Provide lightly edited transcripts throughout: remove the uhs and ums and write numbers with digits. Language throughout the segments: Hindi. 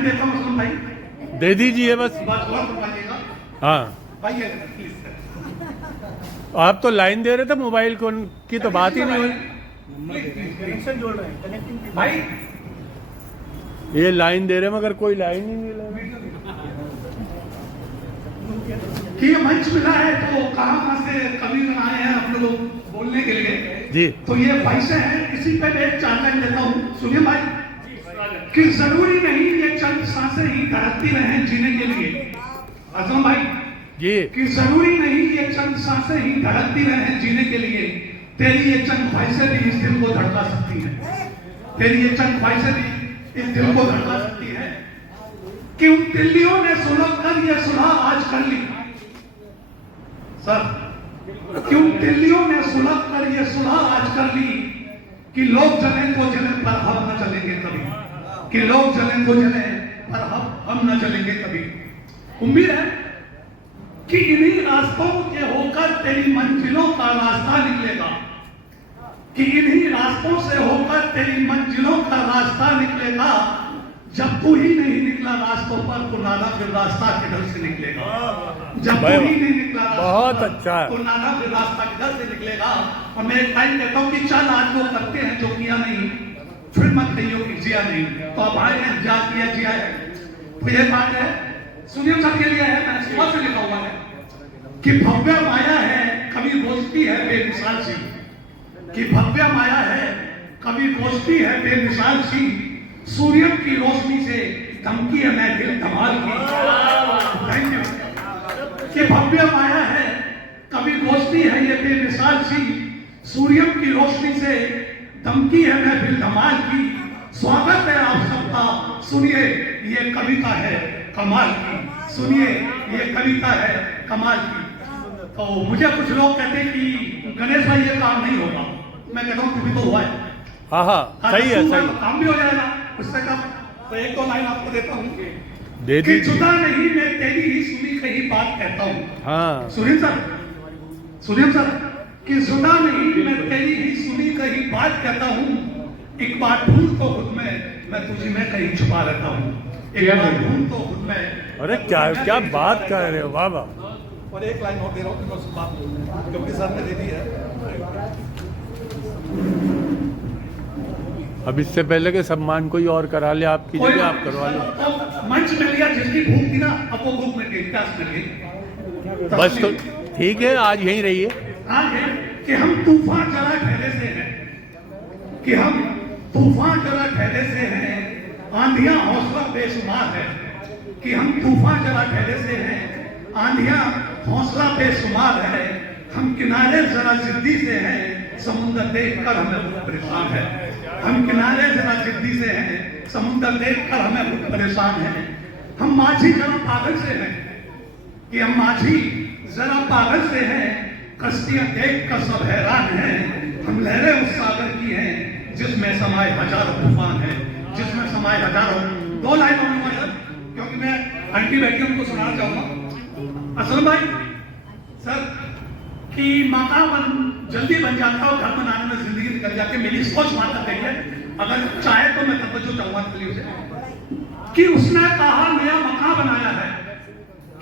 लाइन देता हूँ असलम भाई, दे दीजिए बस। बात हुआ करवाइएगा हाँ भाई, प्लीज। आप तो लाइन दे रहे थे, मोबाइल की तो बात ही नहीं हुई। कनेक्शन जोड़ रहे हैं, कनेक्टिंग भाई। ये लाइन दे रहे मगर कोई लाइन ही नहीं लगा। कि ये मंच मिला है तो कहाँ से कवि आए हैं आप लोग बोलने के लिए जी। तो ये पैसे हैं, इसी पे मैं 4 लाइन देता हूँ। सुनिए भाई कि जरूरी नहीं ये चंद सांसें ही धड़कती रहे जीने के लिए। असलम भाई जी। कि जरूरी नहीं ये चंद सांसें ही धड़कती रहे जीने के लिए। तेरी ये चंद ख्वाहिशें भी इस दिल को धड़का सकती है। तेरी ये चंद ख्वाहिशें भी इस दिल को धड़का सकती है कि उन दिल्लियों ने सुलग कर ये सुलह आज कर ली। सर, क्यों दिल्लियों ने सुलह कर ये सुलह आज कर ली कि लोग जले तो जले पर हम न जलेंगे कभी, कि लोग जले तो जले पर हम न जलेंगे कभी। उम्मीद है कि इन्हीं रास्तों के होकर तेरी मंजिलों का रास्ता निकलेगा, कि इन्हीं रास्तों से होकर तेरी मंजिलों का रास्ता निकलेगा। जब तू ही नहीं निकला रास्तों पर तो नाना फिर रास्ता किधर से निकलेगा। जब तू ही नहीं निकला बहुत अच्छा तो नाना फिर रास्ता किधर से निकलेगा। और मैं एक टाइम कहता हूँ कि चल आज वो करते हैं जो किया नहीं, फिर मत कहियो कि जिया नहीं। तो अब आए हैं, जा किया जिया है। तो ये बात है, सुनिए सबके लिए है, मैंने सुबह से लिखा हुआ है कि भव्य माया है कभी गोष्ठी है बेमिसाल सी, कि भव्य माया है कभी गोष्ठी है बेमिसाल सी। सूर्य की रोशनी से धमकी है महफिल धमाल की। Thank you. कि भव्य माया है कभी गोष्ठी है ये बेमिसाल सी। सूर्य की रोशनी से धमकी है महफिल धमाल की। स्वागत है आप सबका, सुनिए ये कविता है कमाल की। सुनिए ये कविता है कमाल की। तो मुझे कुछ लोग कहते हैं कि गणेश भाई ये काम नहीं होगा। मैं कहता हूँ भी तो हुआ है। हाँ हाँ सही है, सही तो काम भी हो जाएगा उससे कम। तो एक दो लाइन आपको देता हूँ दे कि दीजिए। जुदा नहीं मैं तेरी ही सुनी कही बात कहता हूँ। हाँ सुनील सर कि जुदा नहीं मैं तेरी ही सुनी कही बात कहता हूँ। एक बार ढूंढ तो खुद में मैं तुझी में कहीं छुपा रहता हूँ। एक बार ढूंढ तो खुद में। अरे क्या क्या बात कर रहे हो, वाह वाह। और एक लाइन और दे रहा हूँ क्योंकि सर ने दे दी है। अब इससे पहले के सम्मान कोई और करा ले, आपकी जगह आप करवा लो। मंच में लिया जिसकी भूख थी ना, अब वो भूख में गई, प्यास में गई। बस तो ठीक है, आज यहीं रहिए। आज है कि हम तूफान जरा ठहरे से हैं, कि हम तूफान जरा ठहरे से हैं। आंधियां हौसला बेशुमार है, कि हम तूफान जरा ठहरे से हैं। आंधियां हौसला बेशुमार है। हम किनारे जरा जिद्दी से हैं। समुद्र देखकर हमें बहुत परेशान है। हम किनारे जरा जिद्दी से हैं। समुद्र देखकर हमें बहुत परेशान है। हम माझी जरा पागल से हैं, कि हम माझी जरा पागल से हैं। कश्तियां देखकर सब हैरान हैं। हम लहरें उस सागर की हैं जिसमें समाये हजारों तूफान है, जिसमें समाये हजारों। 2 लाइन बोलूंगा सर, क्योंकि मैं आंटी बैठी उनको सुनाना चाहूंगा। असलम भाई सर कि मकान जल्दी बन जाता है और घर बनाने में जिंदगी निकल जाती है। मेरी सोच मानता है, अगर चाहे तो मैं तवज्जो चाहूंगा उसे कि उसने कहा नया मकान बनाया है,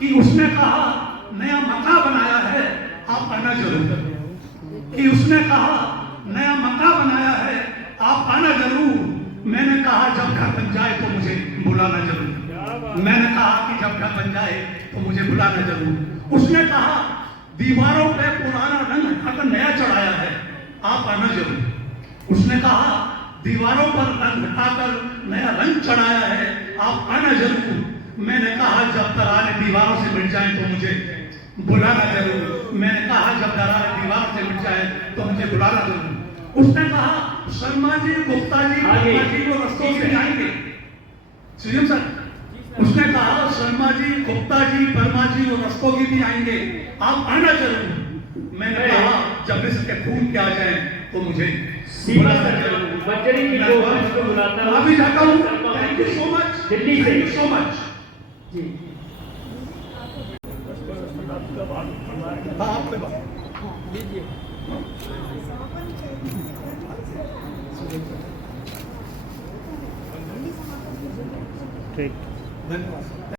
कि उसने कहा नया मकान बनाया है, आप आना जरूर। कि उसने कहा नया मकान बनाया है, आप आना जरूर। मैंने कहा जब घर बन जाए तो मुझे बुलाना जरूर। मैंने कहा कि जब घर बन जाए तो मुझे बुलाना जरूर। उसने कहा दीवारों पे पुराना रंग हटाकर नया चढ़ाया है, आप आना जरूर। उसने कहा दीवारों पर रंग हटाकर नया रंग चढ़ाया है, आप आना जरूर। मैंने कहा जब दरारें दीवारों से मिट जाएं तो मुझे बुलाना जरूर। मैंने कहा जब दरारें दीवारों से मिट जाएं तो मुझे बुलाना जरूर। उसने कहा शर्मा जी, गुप्ता जी, वर्मा जी वो रस्तों से आएंगे। सुनिए सर, उसने कहा शर्मा जी, गुप्ता जी, वर्मा जी वो रस्तों की भी आएंगे, आप आना जरूर। मैंने कहा जब इसके खून के आ जाए तो मुझे बुलाना जरूर। अभी जाता हूँ। Thank you so much, Delhi से। थैंक यू सो मच जी। हाँ आपने बात लीजिए। ठीक धन्यवाद सर।